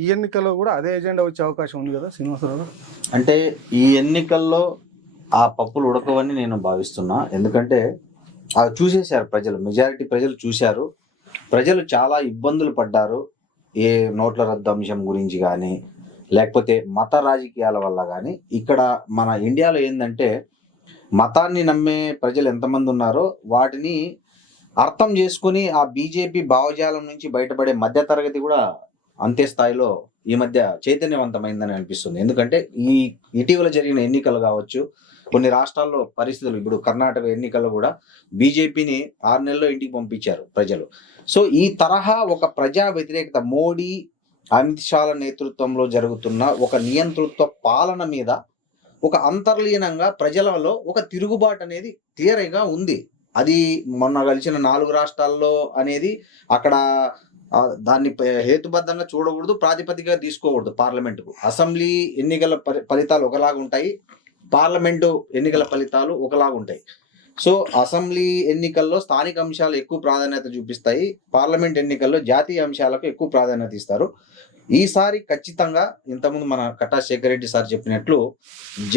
ఈ ఎన్నికల్లో కూడా అదే ఎజెండా వచ్చే అవకాశం ఉంది కదా శ్రీనివాసరావు? అంటే ఈ ఎన్నికల్లో ఆ పప్పులు ఉడకవని నేను భావిస్తున్నా. ఎందుకంటే అవి చూసేశారు ప్రజలు, మెజారిటీ ప్రజలు చూశారు. ప్రజలు చాలా ఇబ్బందులు పడ్డారు. ఏ నోట్ల రద్దు అంశం గురించి కానీ, లేకపోతే మత రాజకీయాల వల్ల కానీ. ఇక్కడ మన ఇండియాలో ఏంటంటే మతాన్ని నమ్మే ప్రజలు ఎంతమంది ఉన్నారో వాటిని అర్థం చేసుకుని ఆ బీజేపీ భావజాలం నుంచి బయటపడే మధ్యతరగతి కూడా అంతే స్థాయిలో ఈ మధ్య చైతన్యవంతమైందని అనిపిస్తుంది. ఎందుకంటే ఈ ఇటీవల జరిగిన ఎన్నికలు కావచ్చు, కొన్ని రాష్ట్రాల్లో పరిస్థితులు, ఇప్పుడు కర్ణాటక ఎన్నికల్లో కూడా బీజేపీని 6 నెలల్లో ఇంటికి పంపించారు ప్రజలు. సో ఈ తరహా ఒక ప్రజా వ్యతిరేకత, మోడీ అమిత్ షాల నేతృత్వంలో జరుగుతున్న ఒక నియంతృత్వ పాలన మీద ఒక అంతర్లీనంగా ప్రజలలో ఒక తిరుగుబాటు అనేది క్లియర్గా ఉంది. అది మొన్న గెలిచిన 4 రాష్ట్రాల్లో అనేది అక్కడ దాన్ని హేతుబద్ధంగా చూడకూడదు, ప్రాతిపదికగా తీసుకోకూడదు. పార్లమెంటుకు అసెంబ్లీ ఎన్నికల ఫలితాలు ఒకలాగా ఉంటాయి, పార్లమెంటు ఎన్నికల ఫలితాలు ఒకలాగా ఉంటాయి. సో అసెంబ్లీ ఎన్నికల్లో స్థానిక అంశాలు ఎక్కువ ప్రాధాన్యత చూపిస్తాయి, పార్లమెంట్ ఎన్నికల్లో జాతీయ అంశాలకు ఎక్కువ ప్రాధాన్యత ఇస్తారు. ఈసారి ఖచ్చితంగా ఇంతకుముందు మన కట్టా శేఖర్ రెడ్డి సార్ చెప్పినట్లు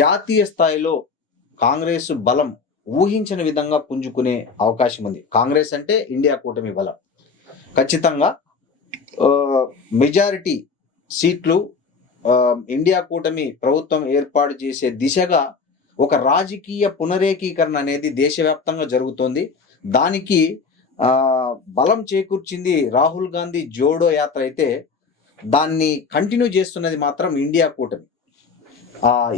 జాతీయ స్థాయిలో కాంగ్రెస్ బలం ఊహించని విధంగా పుంజుకునే అవకాశం ఉంది. కాంగ్రెస్ అంటే ఇండియా కూటమి బలం. ఖచ్చితంగా మెజారిటీ సీట్లు ఇండియా కూటమి ప్రభుత్వం ఏర్పాటు చేసే దిశగా ఒక రాజకీయ పునరేకీకరణ అనేది దేశవ్యాప్తంగా జరుగుతోంది. దానికి బలం చేకూర్చింది రాహుల్ గాంధీ జోడో యాత్ర అయితే, దాన్ని కంటిన్యూ చేస్తున్నది మాత్రం ఇండియా కూటమి.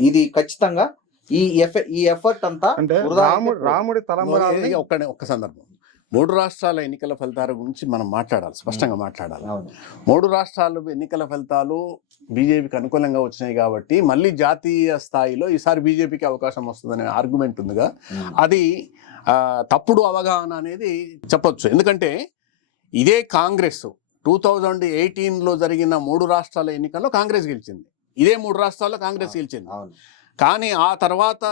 ఇది ఖచ్చితంగా ఈ ఎఫర్ట్ అంతా రాముడి తలంబరాలని ఒక్క సందర్భం 3 రాష్ట్రాల ఎన్నికల ఫలితాల గురించి మనం మాట్లాడాలి, స్పష్టంగా మాట్లాడాలి. 3 రాష్ట్రాలు ఎన్నికల ఫలితాలు బీజేపీకి అనుకూలంగా వచ్చినాయి కాబట్టి మళ్ళీ జాతీయ స్థాయిలో ఈసారి బీజేపీకి అవకాశం వస్తుందనే ఆర్గ్యుమెంట్ ఉందిగా, అది తప్పుడు అవగాహన అనేది చెప్పొచ్చు. ఎందుకంటే ఇదే కాంగ్రెస్ 2018లో జరిగిన 3 రాష్ట్రాల ఎన్నికల్లో కాంగ్రెస్ గెలిచింది, ఇదే 3 రాష్ట్రాల్లో కాంగ్రెస్ గెలిచింది. కానీ ఆ తర్వాత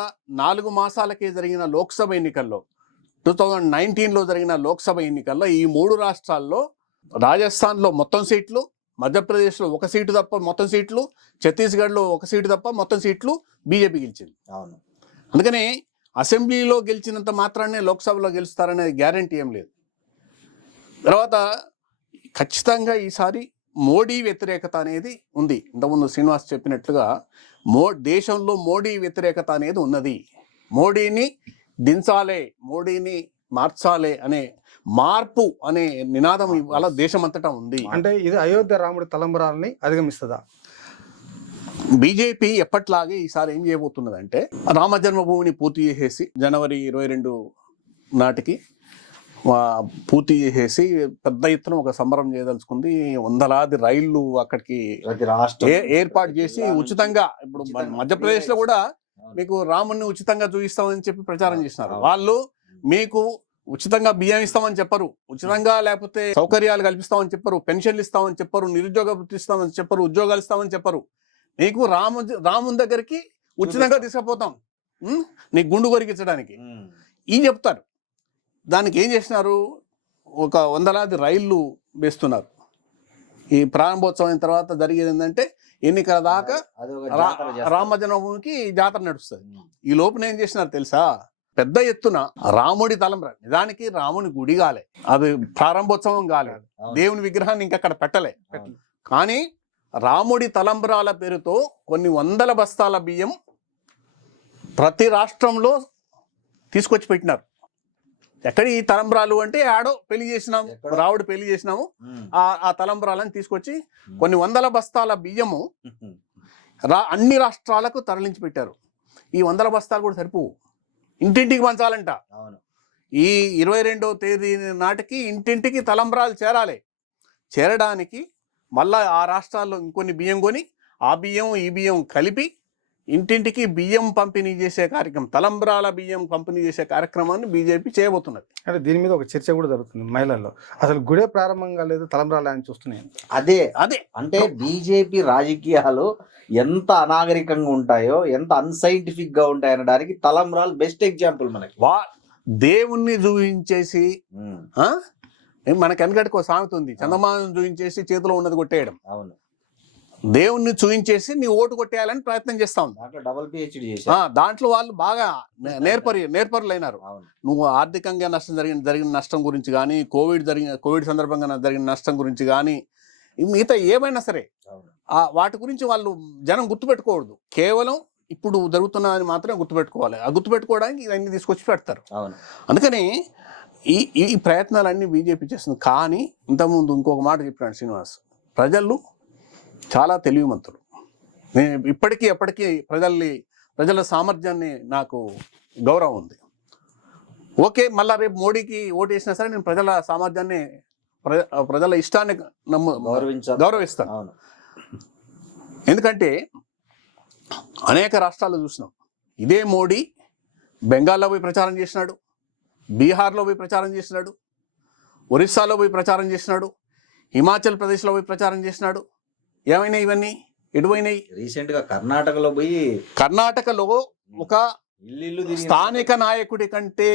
4 మాసాలకే జరిగిన లోక్సభ ఎన్నికల్లో 2019లో జరిగిన లోక్సభ ఎన్నికల్లో ఈ 3 రాష్ట్రాల్లో రాజస్థాన్లో మొత్తం సీట్లు, మధ్యప్రదేశ్లో 1 సీటు తప్ప మొత్తం సీట్లు, ఛత్తీస్గఢ్లో 1 సీటు తప్ప మొత్తం సీట్లు బీజేపీ గెలిచింది. అందుకనే అసెంబ్లీలో గెలిచినంత మాత్రాన్ని లోక్సభలో గెలుస్తారనే గ్యారంటీ ఏం లేదు. తర్వాత ఖచ్చితంగా ఈసారి మోడీ వ్యతిరేకత అనేది ఉంది. ఇంతకుముందు శ్రీనివాస్ చెప్పినట్లుగా దేశంలో మోడీ వ్యతిరేకత అనేది ఉన్నది. మోడీని దించాలే, మోడీని మార్చాలే అనే మార్పు అనే నినాదం ఇవాళ దేశమంతటా ఉంది. అంటే ఇది అయోధ్య రాముడి తలంబరాలని అధిగమిస్తుందా? బీజేపీ ఎప్పట్లాగే ఈసారి ఏం చేయబోతున్నదంటే రామ జన్మభూమిని పూర్తి చేసేసి జనవరి 22 నాటికి పూర్తి చేసేసి పెద్ద ఎత్తున ఒక సంబరం చేయదలుచుకుంది. వందలాది రైళ్లు అక్కడికి ఏర్పాటు చేసి ఉచితంగా, ఇప్పుడు మధ్యప్రదేశ్లో కూడా మీకు రాముడిని ఉచితంగా చూపిస్తామని చెప్పి ప్రచారం చేస్తున్నారు. వాళ్ళు మీకు ఉచితంగా బియ్యం ఇస్తామని చెప్పరు, ఉచితంగా లేకపోతే సౌకర్యాలు కల్పిస్తామని చెప్పరు, పెన్షన్లు ఇస్తామని చెప్పరు, నిరుద్యోగ వృత్తి ఇస్తామని చెప్పరు, ఉద్యోగాలు ఇస్తామని చెప్పరు. నీకు రాముని దగ్గరికి ఉచితంగా తీసుకుపోతాం నీ గుండు కొరికించడానికి ఈ చెప్తారు. దానికి ఏం చేసినారు, ఒక వందలాది రైళ్లు వేస్తున్నారు. ఈ ప్రారంభోత్సవం అయిన తర్వాత జరిగేది ఏంటంటే ఎన్నికల దాకా రామ జన్మభూమికి జాతర నడుస్తుంది. ఈ లోపున ఏం చేసినారు తెలుసా, పెద్ద ఎత్తున రాముడి తలంబ్రాలు, నిజానికి రాముని గుడి కాలే, అది ప్రారంభోత్సవం కాలేదు, దేవుని విగ్రహాన్ని ఇంకక్కడ పెట్టలే. కానీ రాముడి తలంబ్రాల పేరుతో కొన్ని 100 బస్తాల బియ్యం ప్రతి రాష్ట్రంలో తీసుకొచ్చి పెట్టినారు. ఎక్కడ ఈ తలంబ్రాలు అంటే ఆడో పెళ్లి చేసినాము, రావుడు పెళ్లి చేసినాము, ఆ తలంబ్రాలను తీసుకొచ్చి కొన్ని 100 బస్తాల బియ్యము అన్ని రాష్ట్రాలకు తరలించి పెట్టారు. ఈ 100 బస్తాలు కూడా సరిపోవు, ఇంటింటికి పంచాలంట. ఈ 22వ తేదీ నాటికి ఇంటింటికి తలంబ్రాలు చేరాలి. చేరడానికి మళ్ళా ఆ రాష్ట్రాల్లో ఇంకొన్ని బియ్యం కొని ఆ బియ్యం ఈ బియ్యం కలిపి ఇంటింటికి బియ్యం పంపిణీ చేసే కార్యక్రమం, తలంబ్రాల బియ్యం పంపిణీ చేసే కార్యక్రమాన్ని బీజేపీ చేయబోతున్నది. అంటే దీని మీద ఒక చర్చ కూడా జరుగుతుంది మహిళల్లో. అసలు గుడే ప్రారంభంగా లేదు, తలంబ్రాలు అని చూస్తున్నాయి. అదే అంటే బీజేపీ రాజకీయాలు ఎంత అనాగరికంగా ఉంటాయో, ఎంత అన్సైంటిఫిక్ గా ఉంటాయి అనడానికి తలంబ్రాలు బెస్ట్ ఎగ్జాంపుల్. మనకి దేవుణ్ణి చూపించేసి, మనకి వెనకటికి ఒక సామెత ఉంది, చందమామను చూపించేసి చేతిలో ఉన్నది కొట్టేయడం. అవును, దేవుణ్ణి చూయించేసి నీ ఓటు కొట్టేయాలని ప్రయత్నం చేస్తా ఉంది. దాంట్లో డబుల్ పిహెచ్డి చేశారు. దాంట్లో వాళ్ళు బాగా నేర్పరులైనారు. నువ్వు ఆర్థికంగా జరిగిన నష్టం గురించి కానీ, కోవిడ్ సందర్భంగా జరిగిన నష్టం గురించి కానీ, మిగతా ఏమైనా సరే వాటి గురించి వాళ్ళు జనం గుర్తుపెట్టుకోకూడదు. కేవలం ఇప్పుడు జరుగుతున్నదని మాత్రమే గుర్తుపెట్టుకోవాలి. ఆ గుర్తుపెట్టుకోవడానికి ఇవన్నీ తీసుకొచ్చి పెడతారు. అందుకని ఈ ప్రయత్నాలన్నీ బీజేపీ చేస్తుంది. కానీ ఇంతకుముందు ఇంకొక మాట చెప్పాడు శ్రీనివాస్, ప్రజలు చాలా తెలివిమంతులు. నేను ఎప్పటికీ ప్రజల సామర్థ్యాన్ని నాకు గౌరవం ఉంది. ఓకే, మళ్ళా రేపు మోడీకి ఓటు వేసినా సరే నేను ప్రజల సామర్థ్యాన్ని, ప్రజల ఇష్టాన్ని గౌరవిస్తాను. ఎందుకంటే అనేక రాష్ట్రాల్లో చూసినాం, ఇదే మోడీ బెంగాల్లో పోయి ప్రచారం చేసినాడు, బీహార్లో పోయి ప్రచారం చేసినాడు, ఒరిస్సాలో పోయి ప్రచారం చేసినాడు, హిమాచల్ ప్రదేశ్లో పోయి ప్రచారం చేసినాడు. ఏమైనా ఇవన్నీ ఎటువైనాయి? రీసెంట్ గా కర్ణాటకలో ఒక స్థానిక నాయకుడి కంటే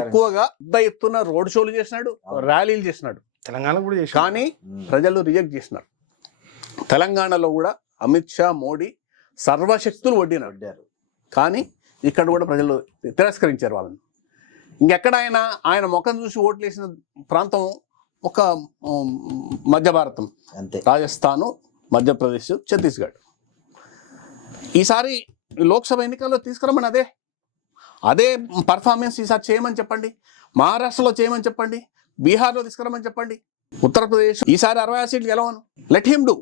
ఎక్కువగా పెద్ద ఎత్తున రోడ్ షోలు చేసినాడు, ర్యాలీలు చేసినాడు. తెలంగాణ కూడా కానీ ప్రజలు రిజెక్ట్ చేసినారు. తెలంగాణలో కూడా అమిత్ షా, మోడీ సర్వశక్తులు వడ్డినారు. కానీ ఇక్కడ కూడా ప్రజలు తిరస్కరించారు వాళ్ళని. ఇంకెక్కడ ఆయన ముఖం చూసి ఓట్లు వేసిన ప్రాంతం ఒక మధ్య భారతం, అంతే. రాజస్థాను, మధ్యప్రదేశ్, ఛత్తీస్గఢ్. ఈసారి లోక్సభ ఎన్నికల్లో తీసుకురమని అదే పర్ఫార్మెన్స్ ఈసారి చేయమని చెప్పండి. మహారాష్ట్రలో చేయమని చెప్పండి, బీహార్లో తీసుకురమని చెప్పండి, ఉత్తరప్రదేశ్ ఈసారి 66 సీట్లు గెలవను. Let him do.